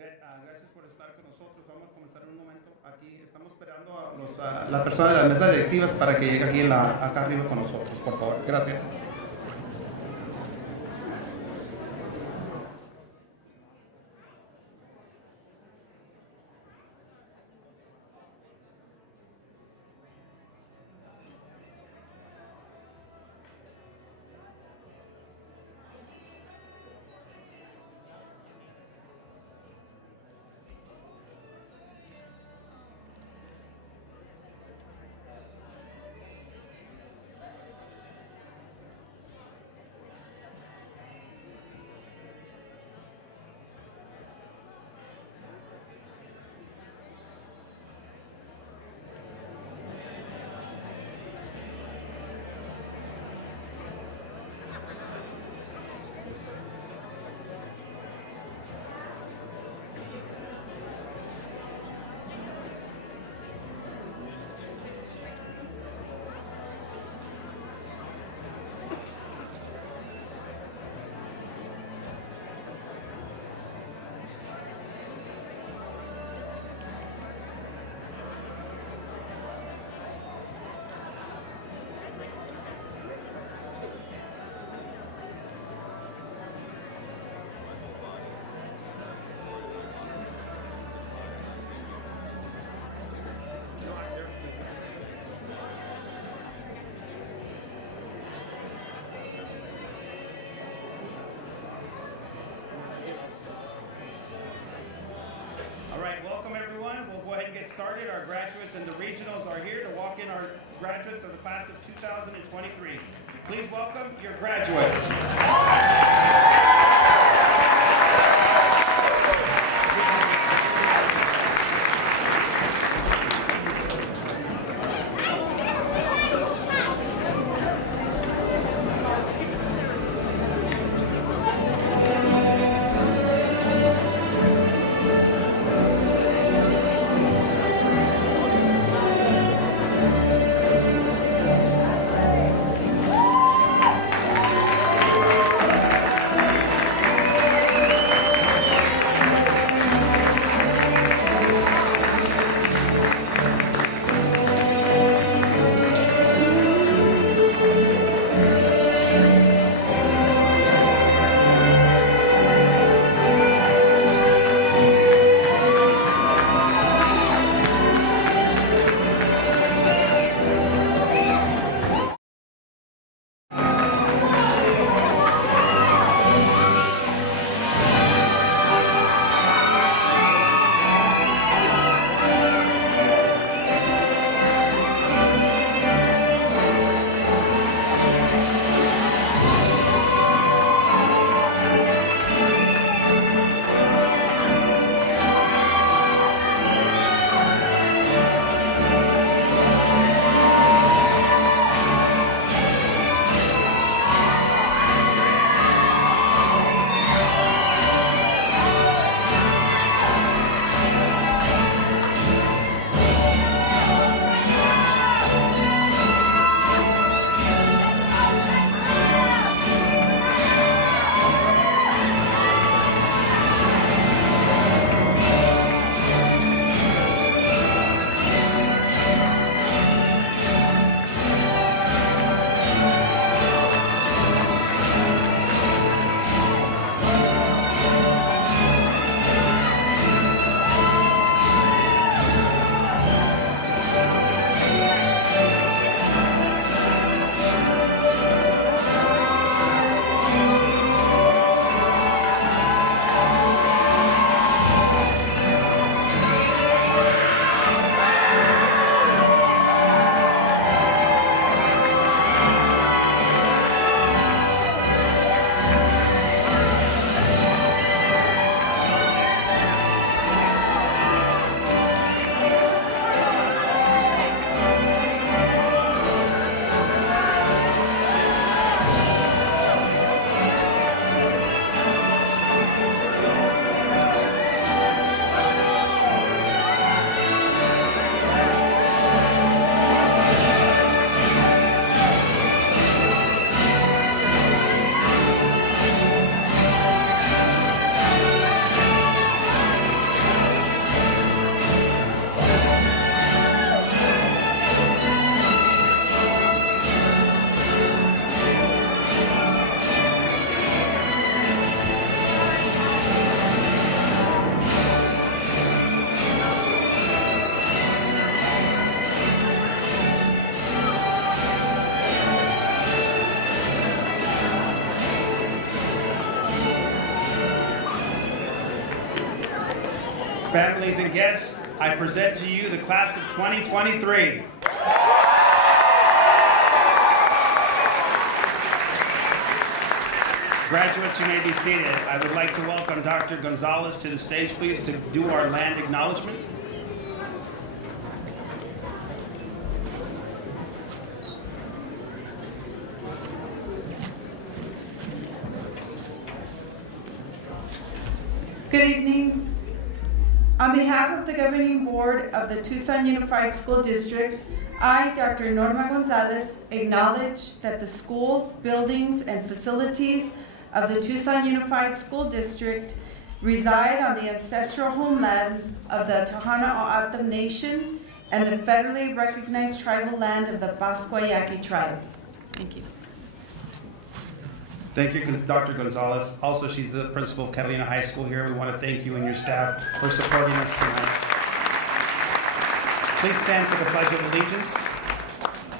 Gracias por estar con nosotros. Vamos a comenzar en un momento. Aquí estamos esperando a la persona de las mesas directivas para que llegue aquí acá arriba con nosotros, por favor. Gracias. All right, welcome everyone. We'll go ahead and get started. Our graduates and the regionals are here to walk in our graduates of the class of 2023. Please welcome your graduates. Families and guests, I present to you the class of 2023. Graduates, you may be seated. I would like to welcome Dr. Gonzalez to the stage, please, to do our land acknowledgement. Good evening. On behalf of the Governing Board of the Tucson Unified School District, I, Dr. Norma Gonzalez, acknowledge that the schools, buildings, and facilities of the Tucson Unified School District reside on the ancestral homeland of the Tohono O'odham Nation and the federally recognized tribal land of the Pascua Yaqui tribe. Thank you. Thank you, Dr. Gonzalez. Also, she's the principal of Catalina High School here. We want to thank you and your staff for supporting us tonight. Please stand for the Pledge of Allegiance.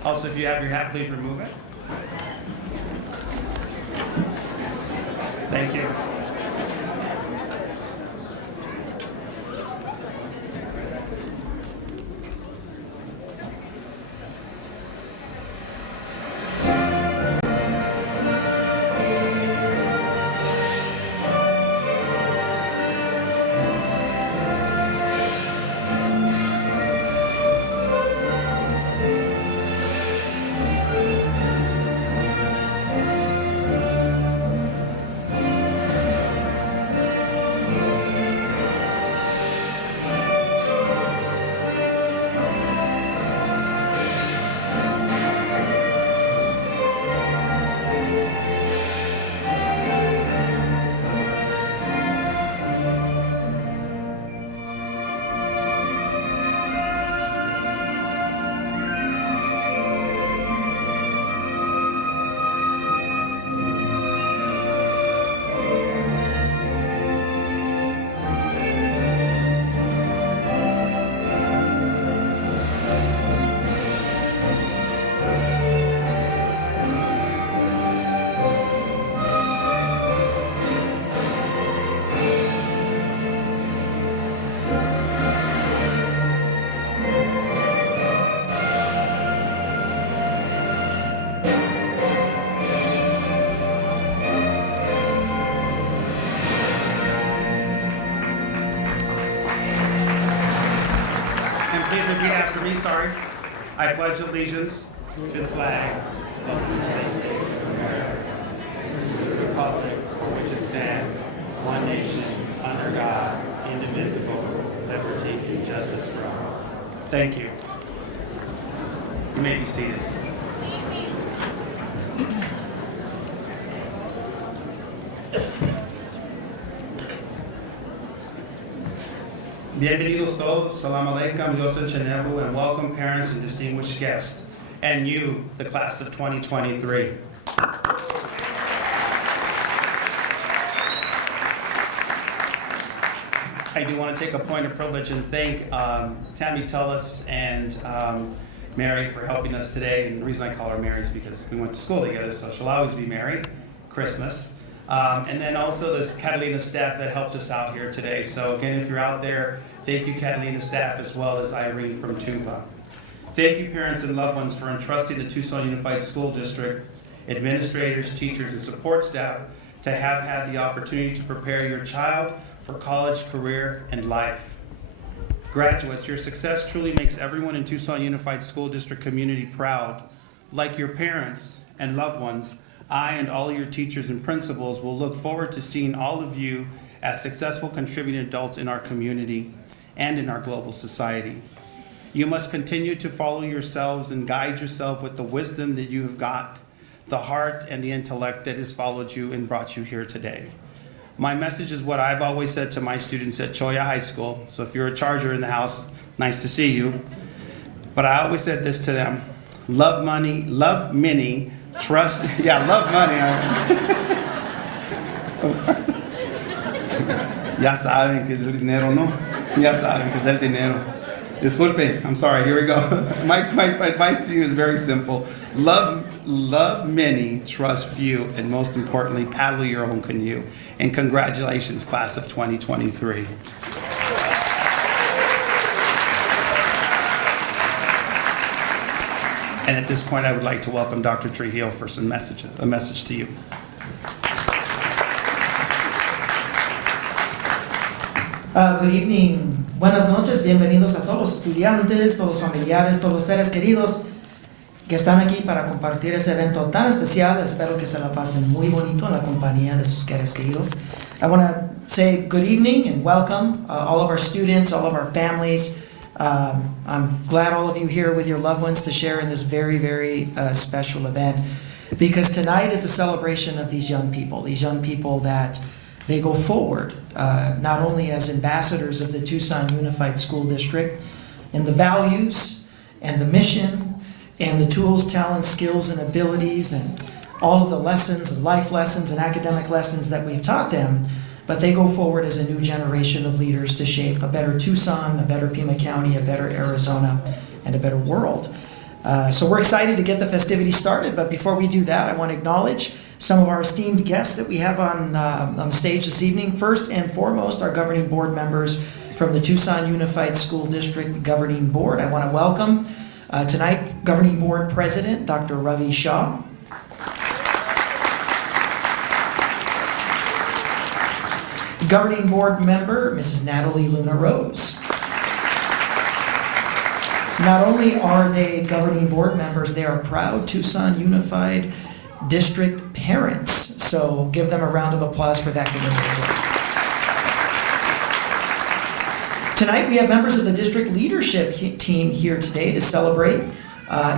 Also, if you have your hat, please remove it. Thank you. Repeat after me, sorry. I pledge allegiance to the flag of the United States of America, to the republic for which it stands, one nation, under God, indivisible, liberty and justice for all. Thank you. You may be seated. Bienvenidos todos, salam alaikum, yosen chenevu, and welcome parents and distinguished guests, and you, the class of 2023. I do want to take a point of privilege and thank Tammy Tullis and Mary for helping us today. And the reason I call her Mary is because we went to school together, so she'll always be Mary, Christmas. And then also the Catalina staff that helped us out here today. So again, if you're out there, thank you Catalina staff as well as Irene from TUVA. Thank you parents and loved ones for entrusting the Tucson Unified School District, administrators, teachers, and support staff to have had the opportunity to prepare your child for college, career, and life. Graduates, your success truly makes everyone in Tucson Unified School District community proud. Like your parents and loved ones, I and all your teachers and principals will look forward to seeing all of you as successful contributing adults in our community and in our global society. You must continue to follow yourselves and guide yourself with the wisdom that you have got, the heart and the intellect that has followed you and brought you here today. My message is what I've always said to my students at Cholla High School. So if you're a Charger in the house, nice to see you. But I always said this to them: love money, love many, trust, love money. Ya saben que es el dinero, ¿no? Ya saben que es el dinero. Disculpe, I'm sorry, here we go. My advice to you is very simple. Love many, trust few, and most importantly, paddle your own canoe. And congratulations, class of 2023. And at this point, I would like to welcome Dr. Trujillo for a message to you. Good evening. Buenas noches. Bienvenidos a todos los estudiantes, todos los familiares, todos los seres queridos que están aquí para compartir ese evento tan especial. Espero que se la pasen muy bonito en la compañía de sus seres queridos. I want to say good evening and welcome all of our students, all of our families. I'm glad all of you here with your loved ones to share in this very, very special event, because tonight is a celebration of these young people that they go forward, not only as ambassadors of the Tucson Unified School District in the values and the mission and the tools, talents, skills, and abilities and all of the lessons and life lessons and academic lessons that we've taught them, but they go forward as a new generation of leaders to shape a better Tucson, a better Pima County, a better Arizona, and a better world. So we're excited to get the festivities started, but before we do that, I want to acknowledge some of our esteemed guests that we have on the stage this evening. First and foremost, our governing board members from the Tucson Unified School District Governing Board. I want to welcome tonight Governing Board President Dr. Ravi Shah. Governing Board Member Mrs. Natalie Luna Rose. Not only are they governing board members, they are proud Tucson Unified District parents. So give them a round of applause for that commitment as well. Tonight we have members of the district leadership team here today to celebrate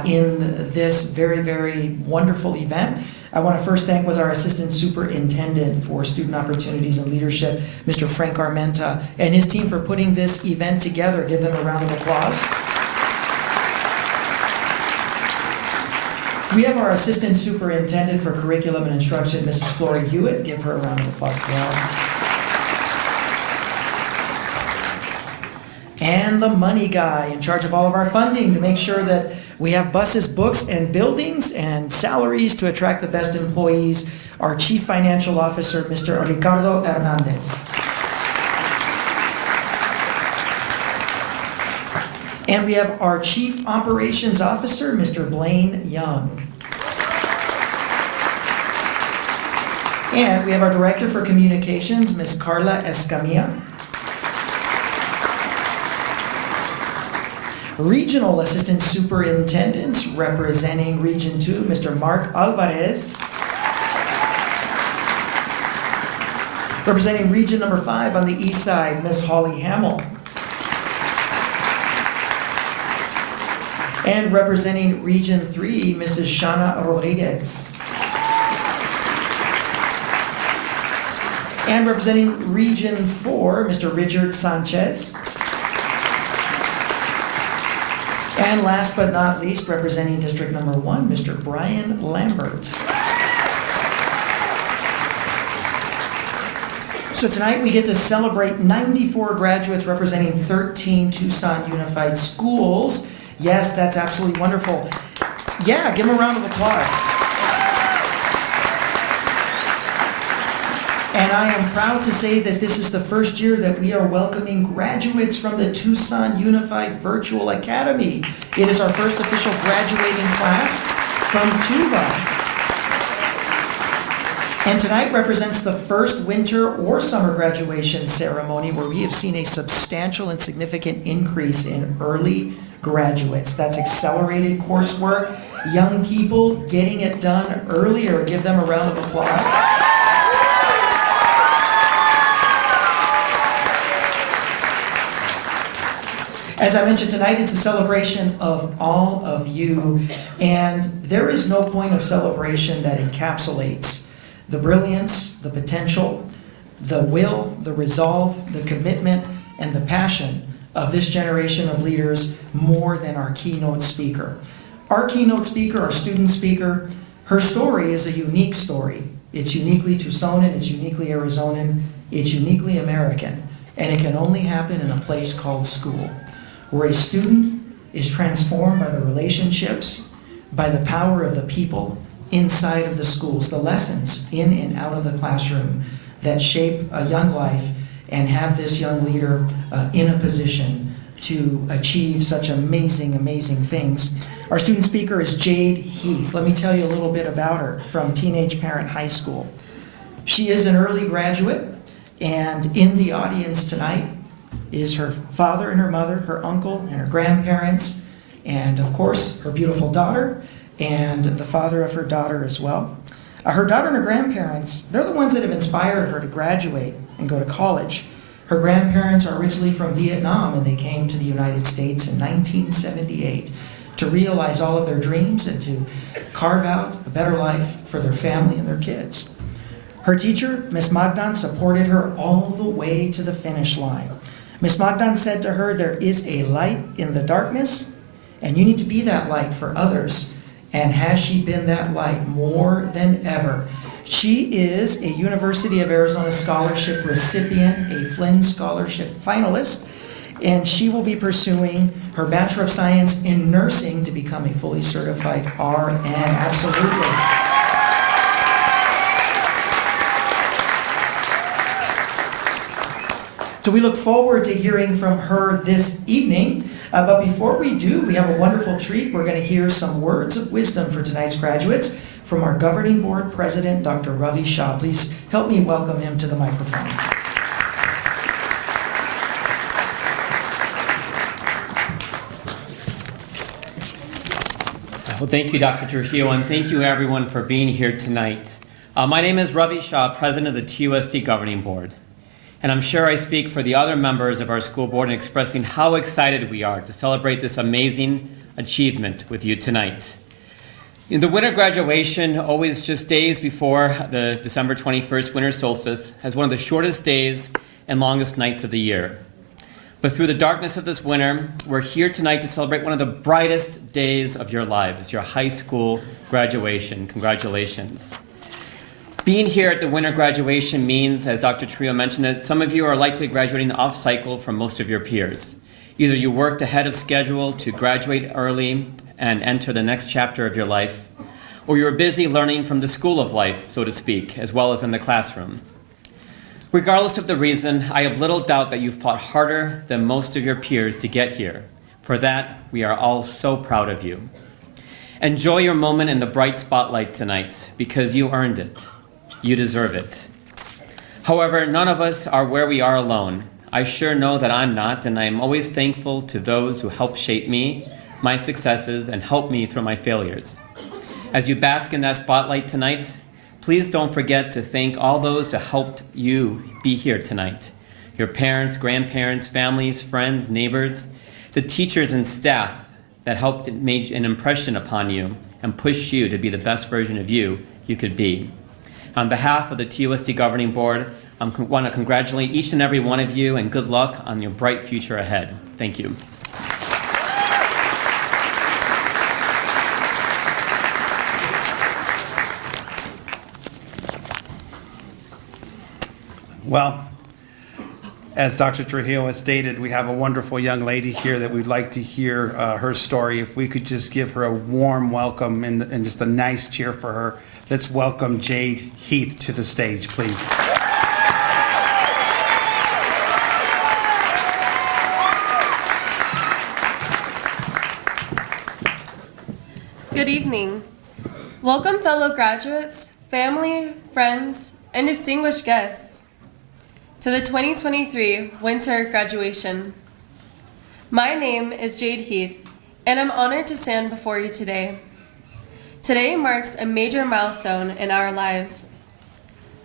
in this very, very wonderful event. I want to first thank our Assistant Superintendent for Student Opportunities and Leadership, Mr. Frank Armenta, and his team for putting this event together. Give them a round of applause. We have our Assistant Superintendent for Curriculum and Instruction, Mrs. Flora Hewitt. Give her a round of applause as well. And the money guy in charge of all of our funding to make sure that we have buses, books, and buildings and salaries to attract the best employees, our Chief Financial Officer, Mr. Ricardo Hernandez. And we have our Chief Operations Officer, Mr. Blaine Young. And we have our Director for Communications, Ms. Carla Escamilla. Regional Assistant Superintendents representing Region 2, Mr. Mark Alvarez. Representing Region number 5 on the east side, Ms. Holly Hamill. And representing Region 3, Mrs. Shana Rodriguez. And representing Region 4, Mr. Richard Sanchez. And last but not least, representing District number 1, Mr. Brian Lambert. So tonight we get to celebrate 94 graduates representing 13 Tucson Unified Schools. Yes, that's absolutely wonderful. Yeah, give them a round of applause. And I am proud to say that this is the first year that we are welcoming graduates from the Tucson Unified Virtual Academy. It is our first official graduating class from TUVA. And tonight represents the first winter or summer graduation ceremony where we have seen a substantial and significant increase in early graduates. That's accelerated coursework, young people getting it done earlier. Give them a round of applause. As I mentioned tonight, it's a celebration of all of you, and there is no point of celebration that encapsulates the brilliance, the potential, the will, the resolve, the commitment, and the passion of this generation of leaders more than our keynote speaker. Our keynote speaker, our student speaker, her story is a unique story. It's uniquely Tucsonan, it's uniquely Arizonan, it's uniquely American, and it can only happen in a place called school, where a student is transformed by the relationships, by the power of the people inside of the schools, the lessons in and out of the classroom that shape a young life and have this young leader in a position to achieve such amazing, amazing things. Our student speaker is Jade Heath. Let me tell you a little bit about her from Teenage Parent High School. She is an early graduate, and in the audience tonight is her father and her mother, her uncle and her grandparents, and of course, her beautiful daughter and the father of her daughter as well. Her daughter and her grandparents, they're the ones that have inspired her to graduate and go to college. Her grandparents are originally from Vietnam, and they came to the United States in 1978 to realize all of their dreams and to carve out a better life for their family and their kids. Her teacher, Miss Magdan, supported her all the way to the finish line. Miss Magdan said to her, "There is a light in the darkness, and you need to be that light for others." And has she been that light more than ever? She is a University of Arizona Scholarship recipient, a Flynn Scholarship finalist, and she will be pursuing her Bachelor of Science in Nursing to become a fully certified RN. Absolutely. So we look forward to hearing from her this evening. But before we do, we have a wonderful treat. We're going to hear some words of wisdom for tonight's graduates from our Governing Board President, Dr. Ravi Shah. Please help me welcome him to the microphone. Well, thank you, Dr. Trujillo, and thank you, everyone, for being here tonight. My name is Ravi Shah, President of the TUSD Governing Board. And I'm sure I speak for the other members of our school board in expressing how excited we are to celebrate this amazing achievement with you tonight. In the winter graduation, always just days before the December 21st winter solstice, has one of the shortest days and longest nights of the year. But through the darkness of this winter, we're here tonight to celebrate one of the brightest days of your lives, your high school graduation. Congratulations. Being here at the winter graduation means, as Dr. Trio mentioned it, some of you are likely graduating off cycle from most of your peers. Either you worked ahead of schedule to graduate early and enter the next chapter of your life, or you were busy learning from the school of life, so to speak, as well as in the classroom. Regardless of the reason, I have little doubt that you fought harder than most of your peers to get here. For that, we are all so proud of you. Enjoy your moment in the bright spotlight tonight, because you earned it. You deserve it. However, none of us are where we are alone. I sure know that I'm not, and I am always thankful to those who helped shape me, my successes, and help me through my failures. As you bask in that spotlight tonight, please don't forget to thank all those who helped you be here tonight. Your parents, grandparents, families, friends, neighbors, the teachers and staff that helped make an impression upon you and push you to be the best version of you could be. On behalf of the TUSD Governing Board, I want to congratulate each and every one of you and good luck on your bright future ahead. Thank you. Well, as Dr. Trujillo has stated, we have a wonderful young lady here that we'd like to hear her story. If we could just give her a warm welcome and just a nice cheer for her. Let's welcome Jade Heath to the stage, please. Good evening. Welcome, fellow graduates, family, friends, and distinguished guests to the 2023 winter graduation. My name is Jade Heath, and I'm honored to stand before you today. Today marks a major milestone in our lives.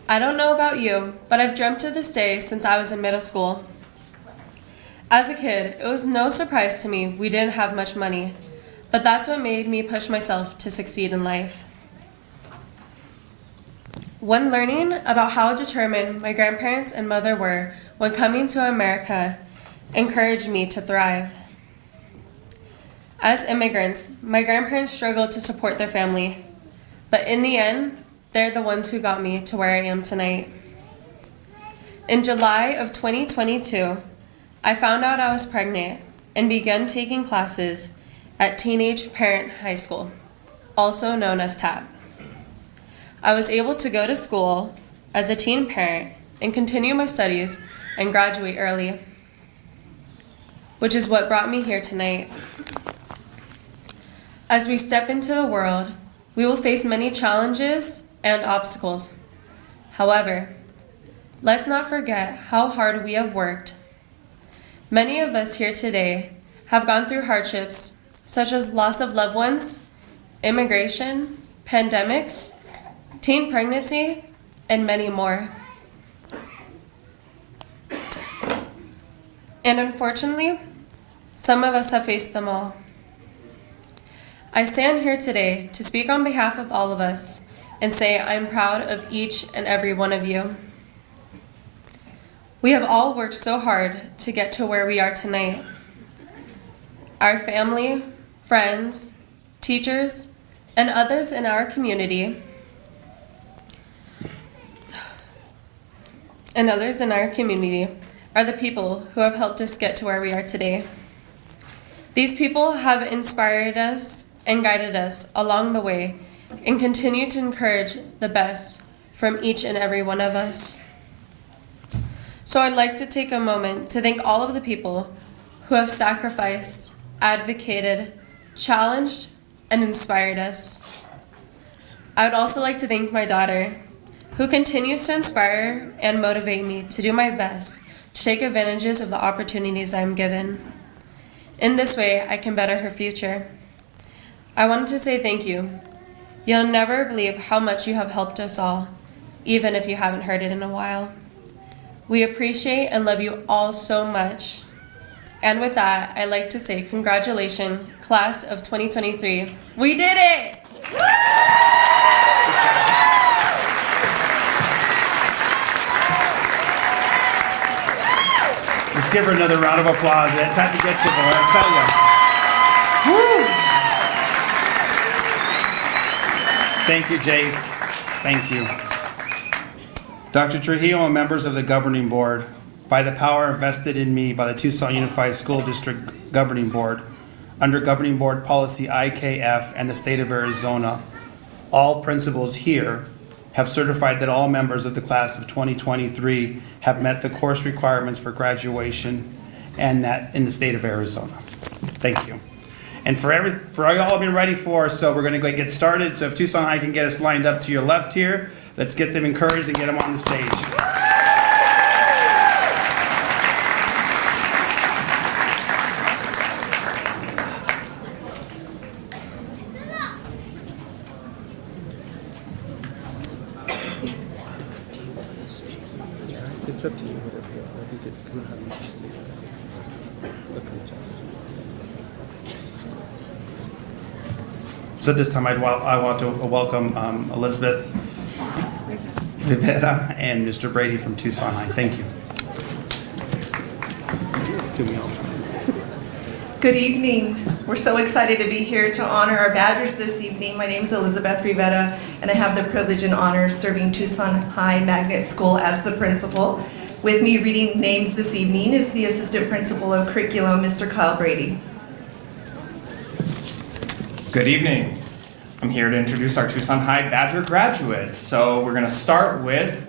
I don't know about you, but I've dreamt of this day since I was in middle school. As a kid, it was no surprise to me we didn't have much money, but that's what made me push myself to succeed in life. When learning about how determined my grandparents and mother were when coming to America encouraged me to thrive. As immigrants, my grandparents struggled to support their family, but in the end, they're the ones who got me to where I am tonight. In July of 2022, I found out I was pregnant and began taking classes at Teenage Parent High School, also known as TAP. I was able to go to school as a teen parent and continue my studies and graduate early. which is what brought me here tonight. As we step into the world, we will face many challenges and obstacles. However, let's not forget how hard we have worked. Many of us here today have gone through hardships such as loss of loved ones, immigration, pandemics, teen pregnancy, and many more. And unfortunately, some of us have faced them all. I stand here today to speak on behalf of all of us and say I'm proud of each and every one of you. We have all worked so hard to get to where we are tonight. Our family, friends, teachers, and others in our community are the people who have helped us get to where we are today. These people have inspired us and guided us along the way and continue to encourage the best from each and every one of us. So I'd like to take a moment to thank all of the people who have sacrificed, advocated, challenged, and inspired us. I would also like to thank my daughter, who continues to inspire and motivate me to do my best to take advantages of the opportunities I'm given. In this way, I can better her future. I wanted to say thank you. You'll never believe how much you have helped us all, even if you haven't heard it in a while. We appreciate and love you all so much. And with that, I'd like to say congratulations, class of 2023. We did it! Let's give her another round of applause. It's time to get you, boy, I tell you. Woo! Thank you, Jay. Thank you. Dr. Trujillo and members of the governing board, by the power vested in me by the Tucson Unified School District Governing Board, under Governing Board Policy IKF and the state of Arizona, all principals here have certified that all members of the class of 2023 have met the course requirements for graduation, and that in the state of Arizona. Thank you. And for all y'all have been ready for, so we're gonna go get started. So if Tucson High can get us lined up to your left here, let's get them encouraged and get them on the stage. It's up to you, whatever. I think it could have you just say that. Okay, just. So at this time, I want to welcome Elizabeth Rivera and Mr. Brady from Tucson High. Thank you. To me all the time. Good evening. We're so excited to be here to honor our Badgers this evening. My name is Elizabeth Rivera, and I have the privilege and honor of serving Tucson High Magnet School as the principal. With me reading names this evening is the Assistant Principal of Curriculum, Mr. Kyle Brady. Good evening. I'm here to introduce our Tucson High Badger graduates. So we're going to start with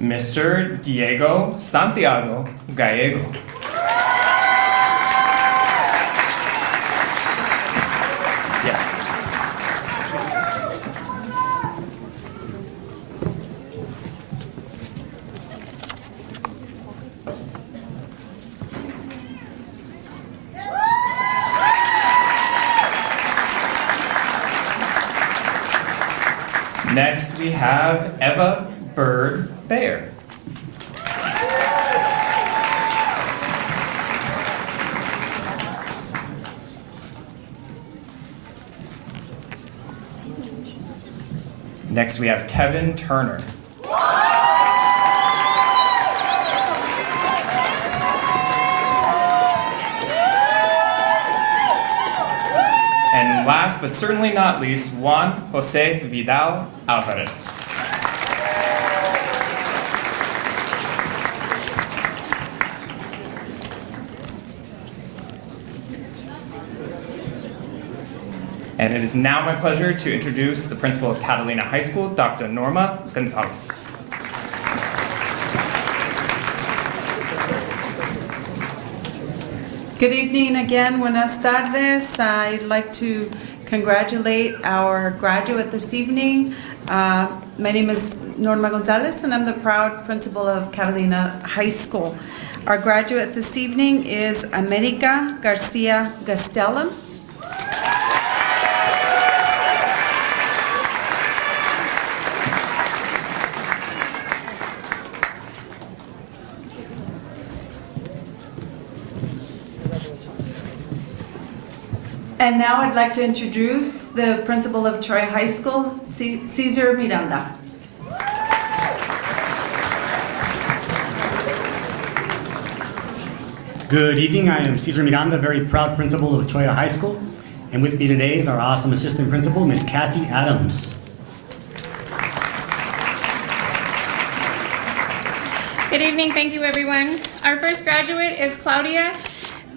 Mr. Diego Santiago Gallego. Yeah. Next, we have Eva Bird Bayer. Next, we have Kevin Turner. And last but certainly not least, Juan Jose Vidal Alvarez. And it is now my pleasure to introduce the principal of Catalina High School, Dr. Norma Gonzalez. Good evening again, buenas tardes. I'd like to congratulate our graduate this evening. My name is Norma Gonzalez, and I'm the proud principal of Catalina High School. Our graduate this evening is America Garcia Gastelum. And now I'd like to introduce the principal of Troy High School, Cesar Miranda. Good evening, I am Cesar Miranda, very proud principal of Troy High School. And with me today is our awesome assistant principal, Miss Kathy Adams. Good evening, thank you everyone. Our first graduate is Claudia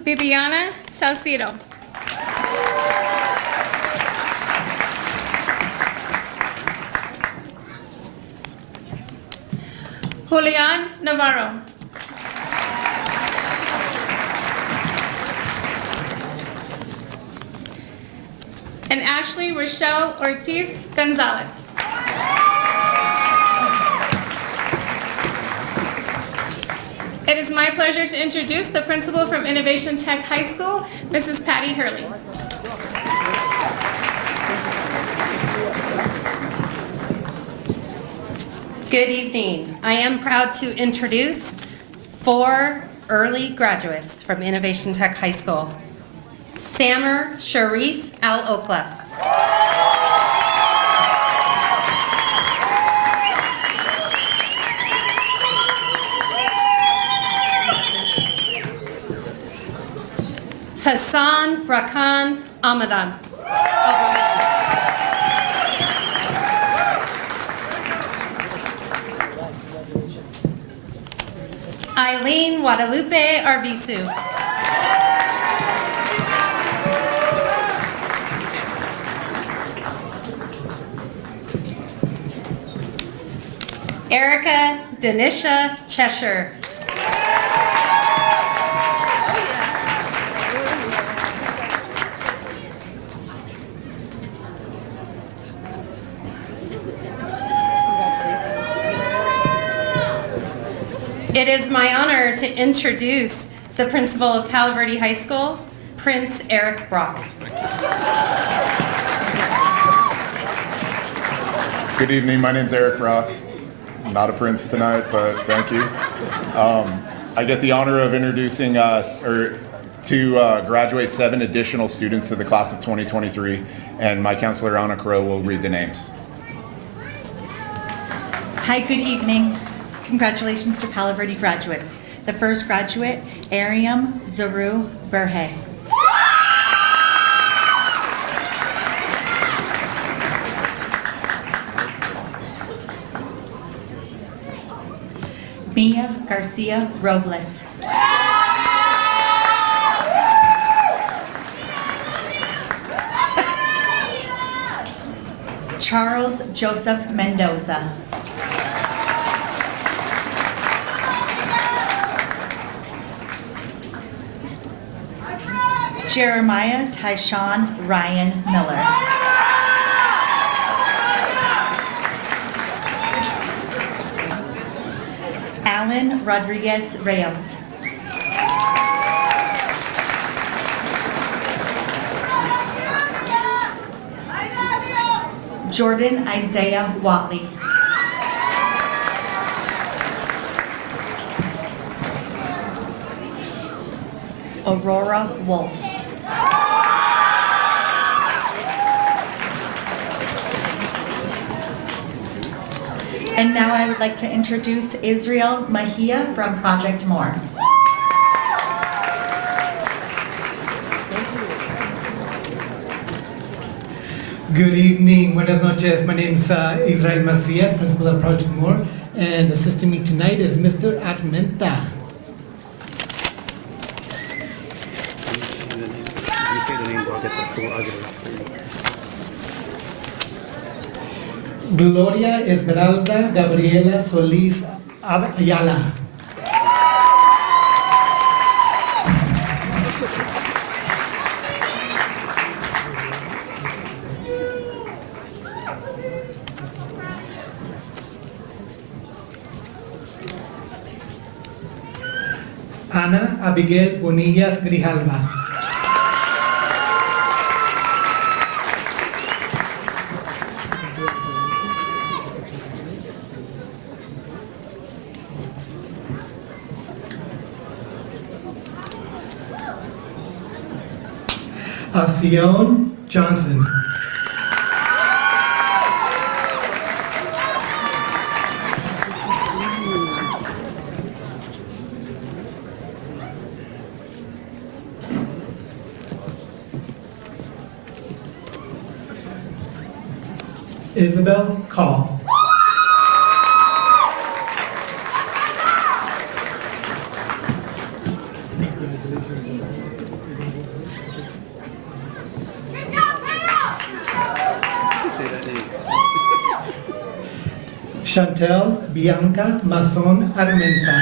Bibiana Salcido. Julian Navarro. And Ashley Rochelle Ortiz Gonzalez. It is my pleasure to introduce the principal from Innovation Tech High School, Mrs. Patty Hurley. Good evening. I am proud to introduce 4 early graduates from Innovation Tech High School. Samer Sharif Al-Okla. Hassan Rakan Amadan. Eileen Guadalupe Arvizu. Erica Denisha Cheshire. It is my honor to introduce the principal of Palo Verde High School, Prince Eric Brock. Good evening, my name's Eric Brock. I'm not a prince tonight, but thank you. I get the honor of introducing to graduate 7 additional students to the class of 2023, and my counselor, Anna Crow, will read the names. Hi, good evening. Congratulations to Palo Verde graduates. The first graduate, Ariam Zaru Berhe. Mia Garcia Robles. Charles Joseph Mendoza. Jeremiah Tyshawn Ryan Miller. Alan Rodriguez Reyes. Jordan Isaiah Watley. Aurora Wolf. And now I would like to introduce Israel Mahia from Project More. Good evening, buenas noches. My name is Israel Macias, principal of Project More, and assisting me tonight is Mr. Armenta. You say the names, I'll get it up for you. Gloria Esmeralda Gabriela Solis Ayala. Ana Abigail Bonillas Grijalva. Alcione Johnson. Isabel Call. Chantel Bianca Mason Armenta.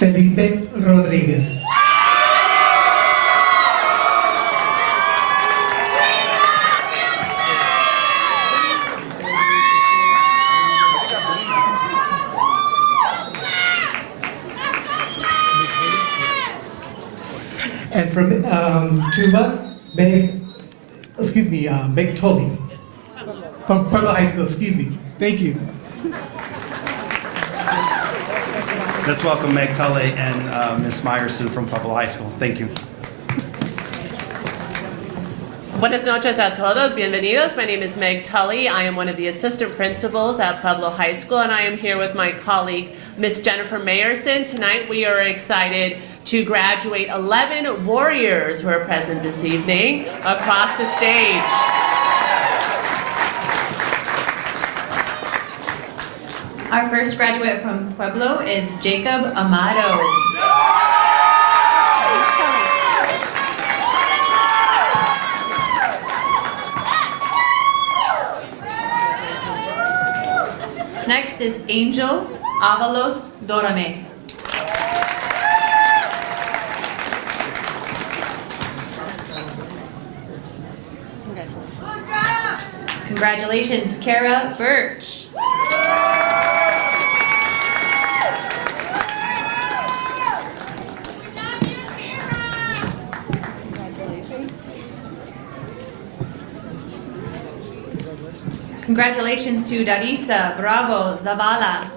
Felipe Rodríguez. And from Tuva, Meg Tolly. From Pueblo High School, excuse me. Thank you. Let's welcome Meg Tully and Ms. Meyerson from Pueblo High School. Thank you. Buenas noches a todos, bienvenidos. My name is Meg Tully. I am one of the assistant principals at Pueblo High School, and I am here with my colleague, Ms. Jennifer Meyerson. Tonight we are excited to graduate 11 warriors who are present this evening across the stage. Our first graduate from Pueblo is Jacob Amado. Next is Angel Avalos Dorame. Congratulations, Kara Birch. Congratulations to Daritza Bravo Zavala.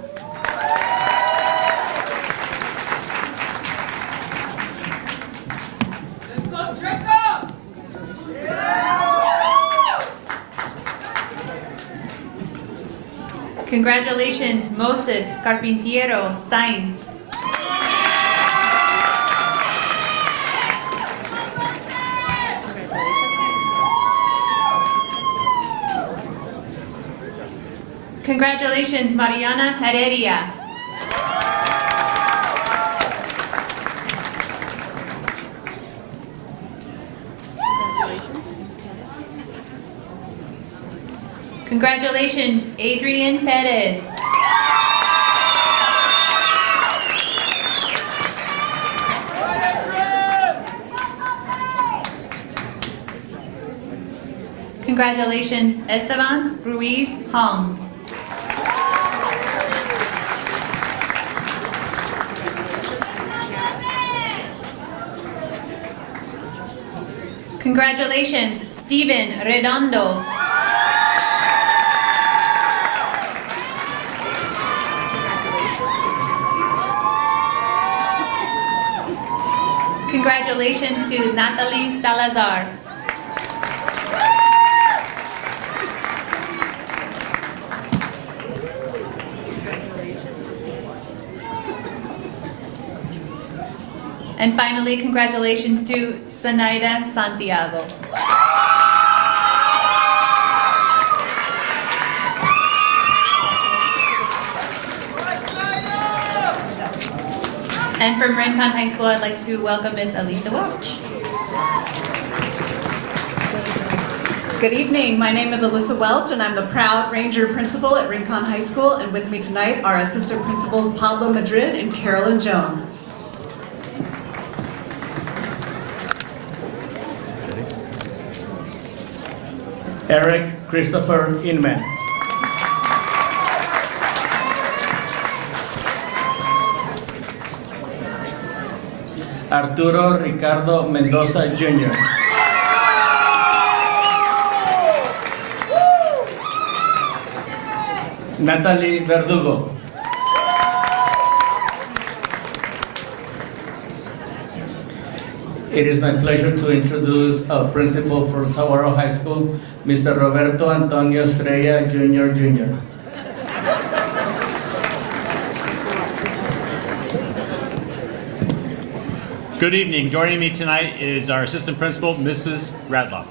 Congratulations, Moses Carpintiero Sainz. Congratulations, Mariana Heredia. Congratulations, Adrian Perez. Congratulations, Esteban Ruiz Hong. Congratulations, Steven Redondo. Congratulations to Natalie Salazar. And finally, congratulations to Sanaida Santiago. And from Rincon High School, I'd like to welcome Miss Elisa Welch. Good evening. My name is Alyssa Welch, and I'm the proud Ranger Principal at Rincon High School. And with me tonight are Assistant Principals Pablo Madrid and Carolyn Jones. Eric Christopher Inman. Arturo Ricardo Mendoza Jr. Natalie Verdugo. It is my pleasure to introduce our principal for Saguaro High School, Mr. Roberto Antonio Estrella Jr. Good evening. Joining me tonight is our assistant principal, Mrs. Radloff.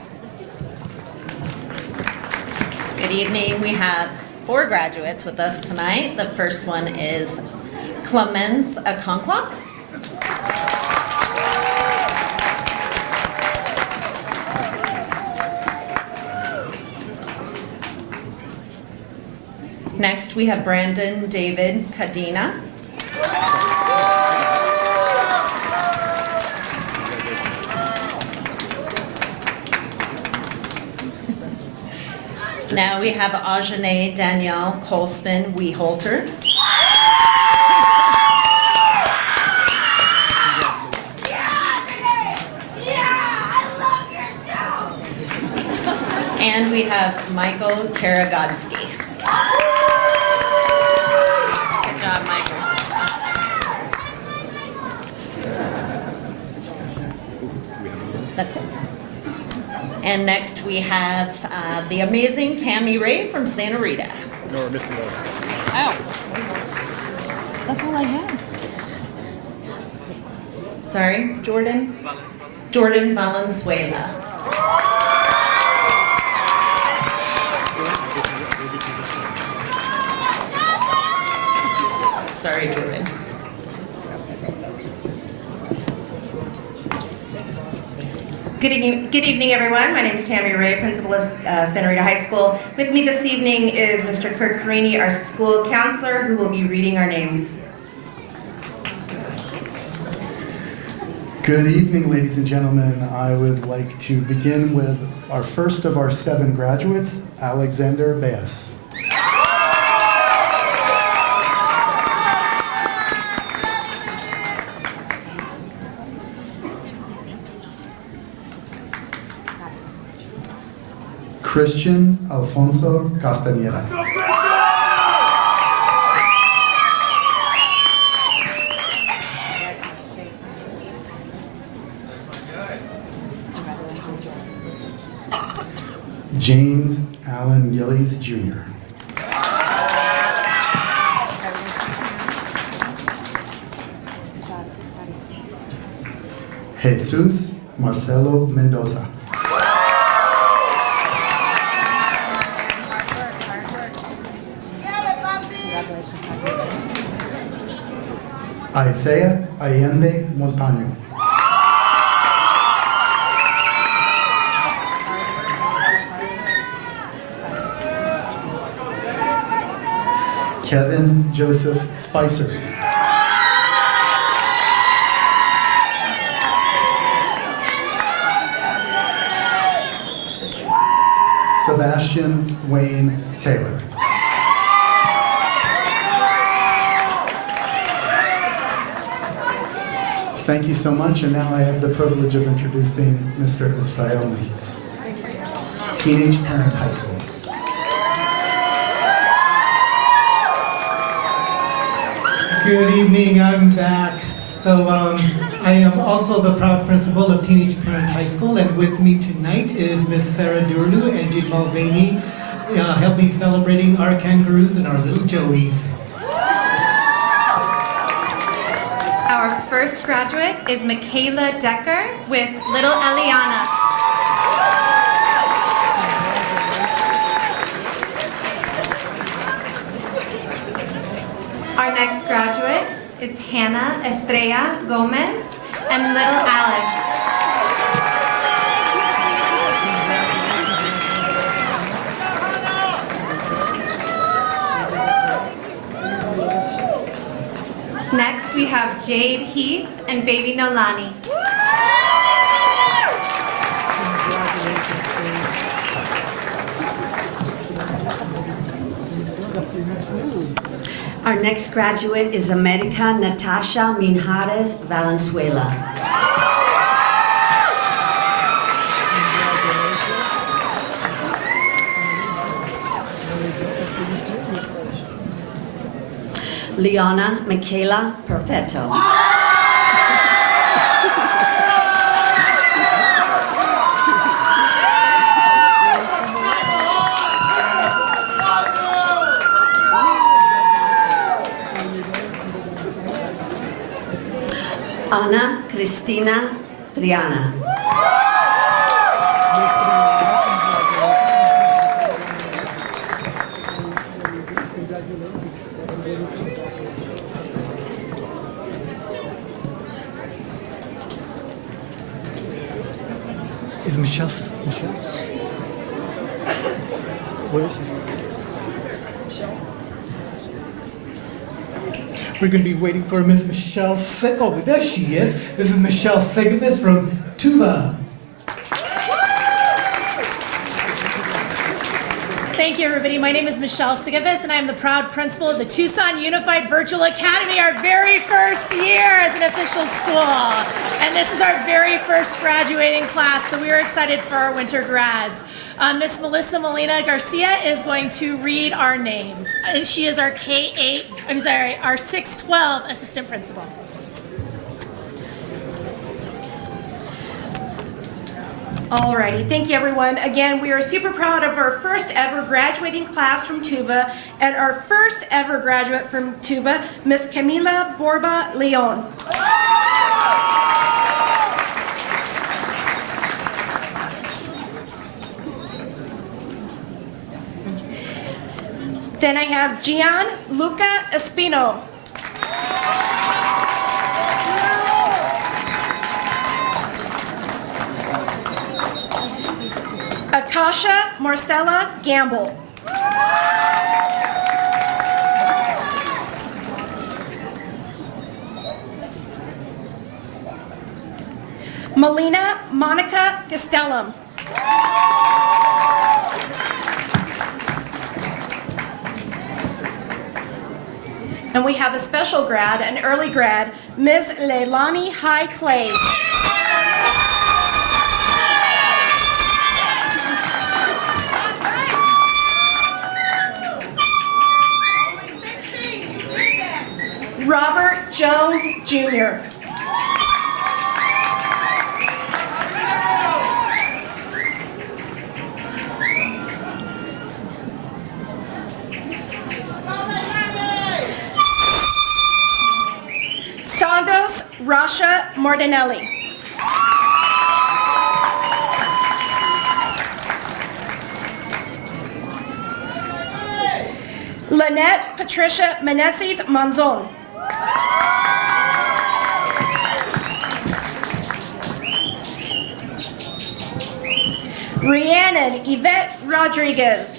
Good evening. We have 4 graduates with us tonight. The first one is Clemens Aconcagua. Next, we have Brandon David Cadena. Now we have Ajane Danielle Colston Weeholter. And we have Michael Karagodsky. Good job, Michael. That's it. And next we have the amazing Tammy Ray from Santa Rita. No, we're missing one. Oh. That's all I have. Sorry, Jordan? Jordan Valenzuela. Sorry, Jordan. Good evening, everyone. My name is Tammy Ray, principal of Santa Rita High School. With me this evening is Mr. Kirk Greeny, our school counselor, who will be reading our names. Good evening, ladies and gentlemen. I would like to begin with our first of our 7 graduates, Alexander Baez. Christian Alfonso Castañeda. James Allen Gillies, Jr. Jesus Marcelo Mendoza. Isaiah Allende Montaño. Kevin Joseph Spicer. Sebastian Wayne Taylor. Thank you so much, and now I have the privilege of introducing Mr. Israel Mees, Teenage Parent High School. Good evening, I'm back. So I am also the proud principal of Teenage Parent High School, and with me tonight is Miss Sarah Durlu and Jim Mulvaney, helping celebrating our kangaroos and our little joeys. Our first graduate is Michaela Decker with little Eliana. Our next graduate is Hannah Estrella Gomez and little Alex. Next, we have Jade Heath and baby Nolani. Our next graduate is America Natasha Minjares Valenzuela. Leona Michaela Perfetto. Ana Cristina Triana. Is Michelle? Where is she? We're going to be waiting for Miss Michelle. Oh, there she is. This is Michelle Segovitz from Tuva. Thank you, everybody. My name is Michelle Segovitz, and I am the proud principal of the Tucson Unified Virtual Academy, our very first year as an official school. And this is our very first graduating class, so we are excited for our winter grads. Miss Melissa Molina Garcia is going to read our names. And she is our our 612 assistant principal. Alrighty, thank you everyone. Again, we are super proud of our first ever graduating class from Tuva and our first ever graduate from Tuva, Miss Camila Borba Leon. Then I have Gianluca Espino. Akasha Marcella Gamble. Melina Monica Castellum. And we have a special grad, an early grad, Ms. Leilani High Clay. Robert Jones, Jr. Sandos Rasha Martinelli. Lynette Patricia Meneses Manzon. Rhiannon Yvette Rodriguez.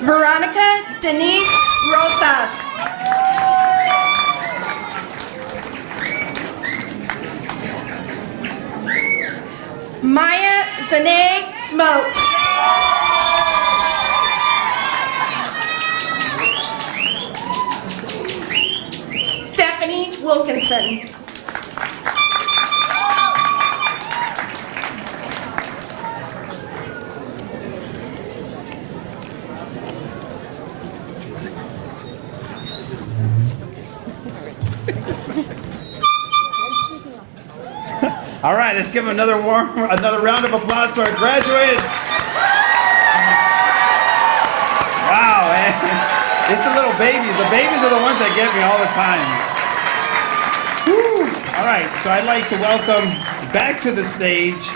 Veronica Denise Rosas. Maya Zane Smokes. Stephanie Wilkinson. All right, let's give another round of applause to our graduates. Wow, man. It's the little babies. The babies are the ones that get me all the time. Woo. All right, so I'd like to welcome back to the stage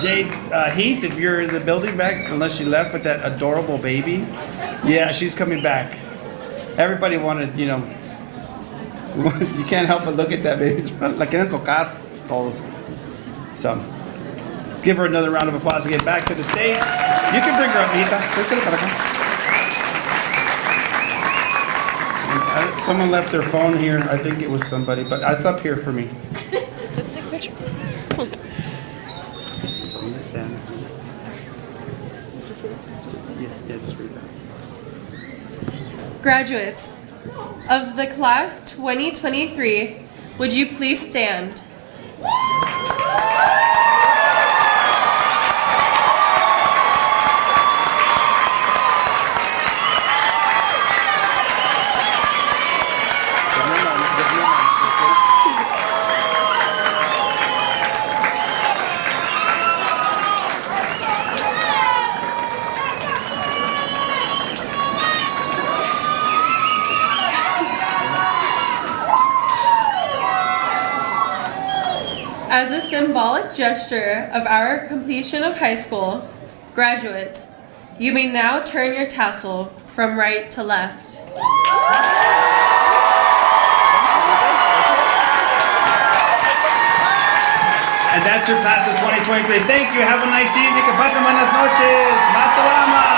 Jade Heath, if you're in the building back, unless she left with that adorable baby. Yeah, she's coming back. Everybody wanted, you know, you can't help but look at that baby. La quieren tocar todos. So, let's give her another round of applause to get back to the stage. You can bring her up, Hita. Someone left their phone here. I think it was somebody, but it's up here for me. Let's take a picture. Graduates of the class 2023, would you please stand? As a symbolic gesture of our completion of high school, graduates, you may now turn your tassel from right to left. And that's your class of 2023. Thank you. Have a nice evening. Que pasen buenas noches. Masalama.